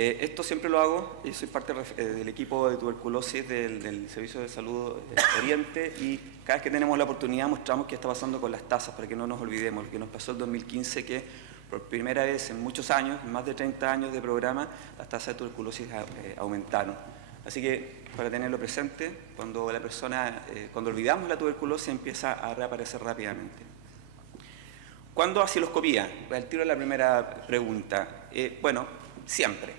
Esto siempre lo hago, yo soy parte del equipo de tuberculosis del Servicio de Salud Oriente, y cada vez que tenemos la oportunidad mostramos qué está pasando con las tasas para que no nos olvidemos. Lo que nos pasó en 2015, que por primera vez en muchos años, en más de 30 años de programa, las tasas de tuberculosis aumentaron. Así que, para tenerlo presente, cuando la persona, cuando olvidamos la tuberculosis, empieza a reaparecer rápidamente. ¿Cuándo osciloscopía? Al tiro la primera pregunta. Bueno, siempre.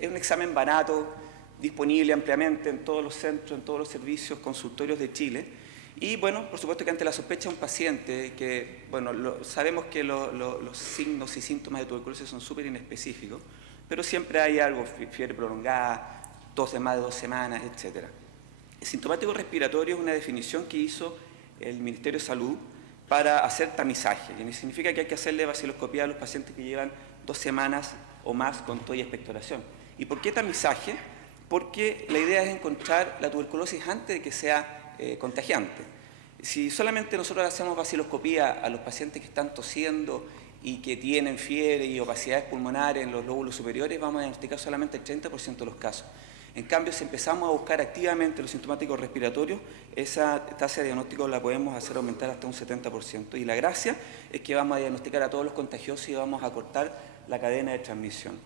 Es un examen barato, disponible ampliamente en todos los centros, en todos los servicios, consultorios de Chile. Y bueno, por supuesto que ante la sospecha de un paciente, que bueno, sabemos que los signos y síntomas de tuberculosis son súper inespecíficos, pero siempre hay algo, fiebre prolongada, tos de más de 2 semanas, etc. El sintomático respiratorio es una definición que hizo el Ministerio de Salud para hacer tamizaje, que significa que hay que hacerle vaciloscopía a los pacientes que llevan 2 semanas o más con tos y expectoración. ¿Y por qué tamizaje? Porque la idea es encontrar la tuberculosis antes de que sea contagiante. Si solamente nosotros hacemos vaciloscopía a los pacientes que están tosiendo y que tienen fiebre y opacidades pulmonares en los lóbulos superiores, vamos a diagnosticar solamente el 30% de los casos. En cambio, si empezamos a buscar activamente los sintomáticos respiratorios, esa tasa de diagnóstico la podemos hacer aumentar hasta un 70%. Y la gracia es que vamos a diagnosticar a todos los contagiosos y vamos a cortar la cadena de transmisión.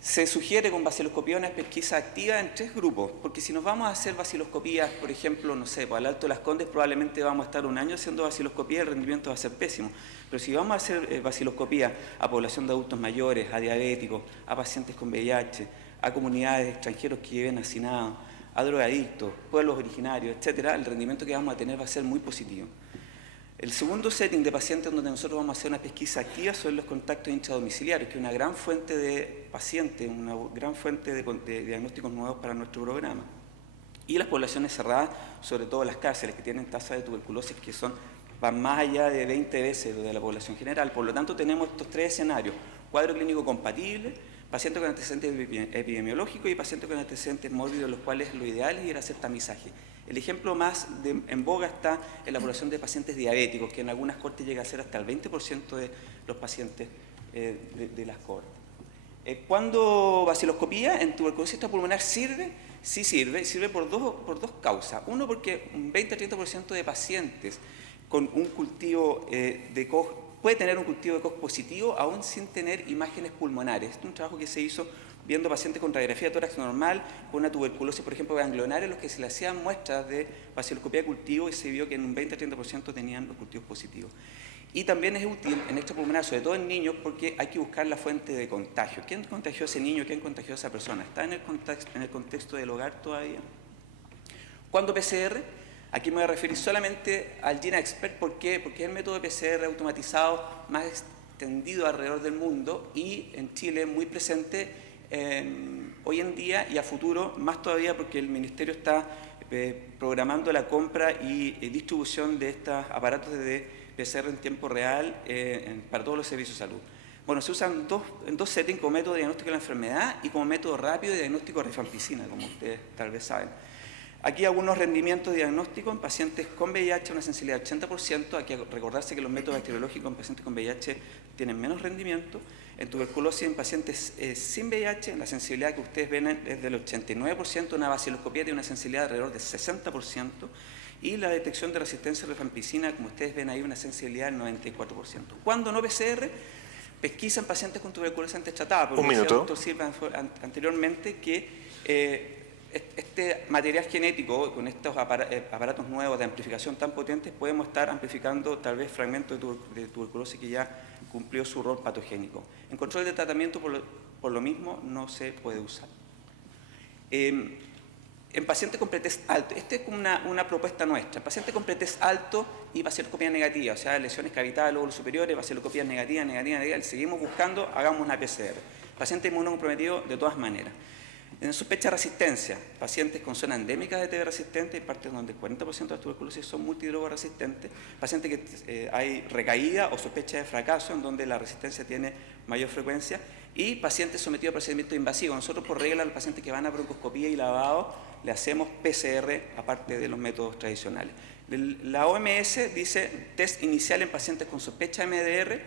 Se sugiere con vaciloscopía una pesquisa activa en 3 grupos, porque si nos vamos a hacer vaciloscopías, por ejemplo, no sé, para el Alto de las Condes probablemente vamos a estar un año haciendo vaciloscopía y el rendimiento va a ser pésimo. Pero si vamos a hacer vaciloscopía a población de adultos mayores, a diabéticos, a pacientes con VIH, a comunidades extranjeros que viven hacinados, a drogadictos, pueblos originarios, etcétera, el rendimiento que vamos a tener va a ser muy positivo. El segundo setting de pacientes donde nosotros vamos a hacer una pesquisa activa son los contactos intradomiciliarios, que es una gran fuente de pacientes, una gran fuente de diagnósticos nuevos para nuestro programa. Y las poblaciones cerradas, sobre todo las cárceles, que tienen tasas de tuberculosis que van más allá de 20 veces de la población general. Por lo tanto, tenemos estos 3 escenarios: cuadro clínico compatible, pacientes con antecedentes epidemiológicos y pacientes con antecedentes mórbidos, los cuales lo ideal es ir a hacer tamizaje. El ejemplo más en boga está en la población de pacientes diabéticos, que en algunas cortes llega a ser hasta el 20% de los pacientes de las cortes. ¿Cuándo vaciloscopía en tuberculosis extrapulmonar sirve? Sí sirve por dos causas. Uno, porque un 20-30% de pacientes con un cultivo de COG puede tener un cultivo de COG positivo aún sin tener imágenes pulmonares. Este es un trabajo que se hizo viendo pacientes con radiografía de tórax normal, con una tuberculosis, por ejemplo, ganglionar, en los que se le hacían muestras de vaciloscopía de cultivo y se vio que en un 20-30% tenían los cultivos positivos. Y también es útil en extrapulmonar, sobre todo en niños, porque hay que buscar la fuente de contagio. ¿Quién contagió a ese niño? ¿Quién contagió a esa persona? ¿Está en el contexto del hogar todavía? ¿Cuándo PCR? Aquí me voy a referir solamente al GeneXpert. ¿Por qué? Porque es el método de PCR automatizado más extendido alrededor del mundo y en Chile muy presente hoy en día y a futuro más todavía, porque el Ministerio está programando la compra y distribución de estos aparatos de PCR en tiempo real para todos los servicios de salud. Bueno, se usan en dos settings: como método de diagnóstico de la enfermedad y como método rápido de diagnóstico de rifampicina, como ustedes tal vez saben. Aquí algunos rendimientos diagnósticos en pacientes con VIH, una sensibilidad del 80%. Hay que recordarse que los métodos bacteriológicos en pacientes con VIH tienen menos rendimiento. En tuberculosis en pacientes sin VIH, la sensibilidad que ustedes ven es del 89%, una vaciloscopía tiene una sensibilidad de alrededor del 60%, y la detección de resistencia a rifampicina, como ustedes ven ahí, una sensibilidad del 94%. ¿Cuándo no PCR? Pesquisa en pacientes con tuberculosis antes tratada, porque decía el doctor Silva anteriormente que este material genético, con estos aparatos nuevos de amplificación tan potentes, podemos estar amplificando tal vez fragmentos de tuberculosis que ya cumplió su rol patogénico. En control de tratamiento, por lo mismo, no se puede usar. En pacientes con pretest alto, esta es como una propuesta nuestra: pacientes con pretest alto y vaciloscopía negativa, o sea, lesiones cavitadas, lóbulos superiores, vaciloscopía negativa, seguimos buscando, hagamos una PCR. Paciente inmunocomprometido de todas maneras. En sospecha de resistencia, pacientes con zona endémica de TB resistente, hay partes donde el 40% de las tuberculosis son multidroga resistentes, pacientes que hay recaída o sospecha de fracaso, en donde la resistencia tiene mayor frecuencia, y pacientes sometidos a procedimientos invasivos. Nosotros, por regla, a los pacientes que van a broncoscopía y lavado, le hacemos PCR aparte de los métodos tradicionales. La OMS dice test inicial en pacientes con sospecha de MDR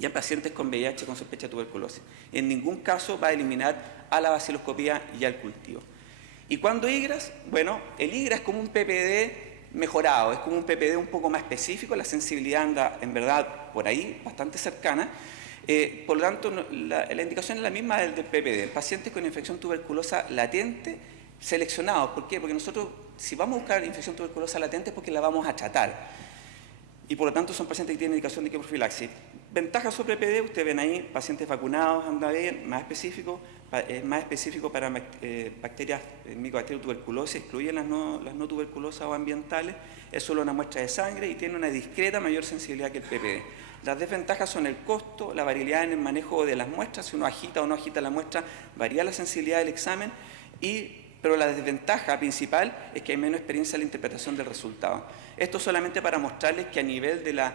y en pacientes con VIH con sospecha de tuberculosis. En ningún caso va a eliminar a la baciloscopía y al cultivo. ¿Y cuándo IGRAS? Bueno, el IGRA es como un PPD mejorado, es como un PPD un poco más específico, la sensibilidad anda en verdad por ahí, bastante cercana. Por lo tanto, la indicación es la misma del PPD. Pacientes con infección tuberculosa latente seleccionados. ¿Por qué? Porque nosotros, si vamos a buscar infección tuberculosa latente, es porque la vamos a tratar. Y por lo tanto, son pacientes que tienen indicación de profilaxis. Ventajas sobre PPD, ustedes ven ahí, pacientes vacunados, anda bien, más específico para bacterias, micobacterias tuberculosas, excluyen las no tuberculosas o ambientales, es solo una muestra de sangre y tiene una discreta mayor sensibilidad que el PPD. Las desventajas son el costo, la variabilidad en el manejo de las muestras, si uno agita o no agita la muestra, varía la sensibilidad del examen, pero la desventaja principal es que hay menos experiencia en la interpretación del resultado. Esto solamente para mostrarles que a nivel de la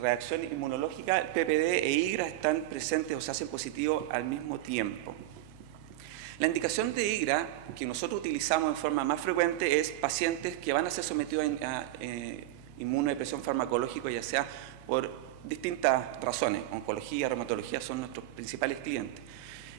reacción inmunológica, el PPD e IGRA están presentes o se hacen positivos al mismo tiempo. La indicación de IGRA que nosotros utilizamos en forma más frecuente es pacientes que van a ser sometidos a inmunodepresión farmacológica, ya sea por distintas razones. Oncología, reumatología son nuestros principales clientes.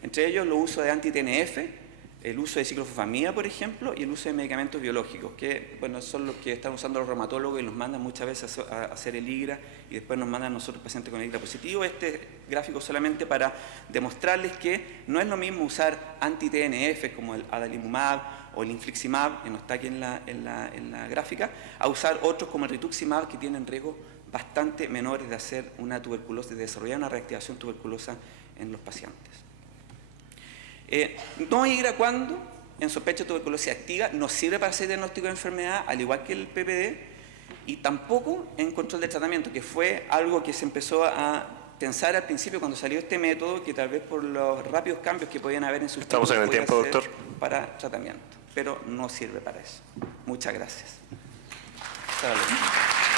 Entre ellos, el uso de anti-TNF, el uso de ciclofosfamida, por ejemplo, y el uso de medicamentos biológicos, que bueno, son los que están usando los reumatólogos y los mandan muchas veces a hacer el IGRA y después nos mandan a nosotros pacientes con el IGRA positivo. Este gráfico solamente para demostrarles que no es lo mismo usar anti-TNF como el adalimumab o el infliximab, que no está aquí en la gráfica, a usar otros como el rituximab, que tienen riesgos bastante menores de hacer una tuberculosis, de desarrollar una reactivación tuberculosa en los pacientes. No IGRA cuando en sospecha de tuberculosis activa no sirve para hacer diagnóstico de enfermedad, al igual que el PPD, y tampoco en control de tratamiento, que fue algo que se empezó a pensar al principio cuando salió este método, que tal vez por los rápidos cambios que podían haber en sus Estamos en el tiempo, doctor. Para tratamiento, pero no sirve para eso. Muchas gracias. Hasta luego.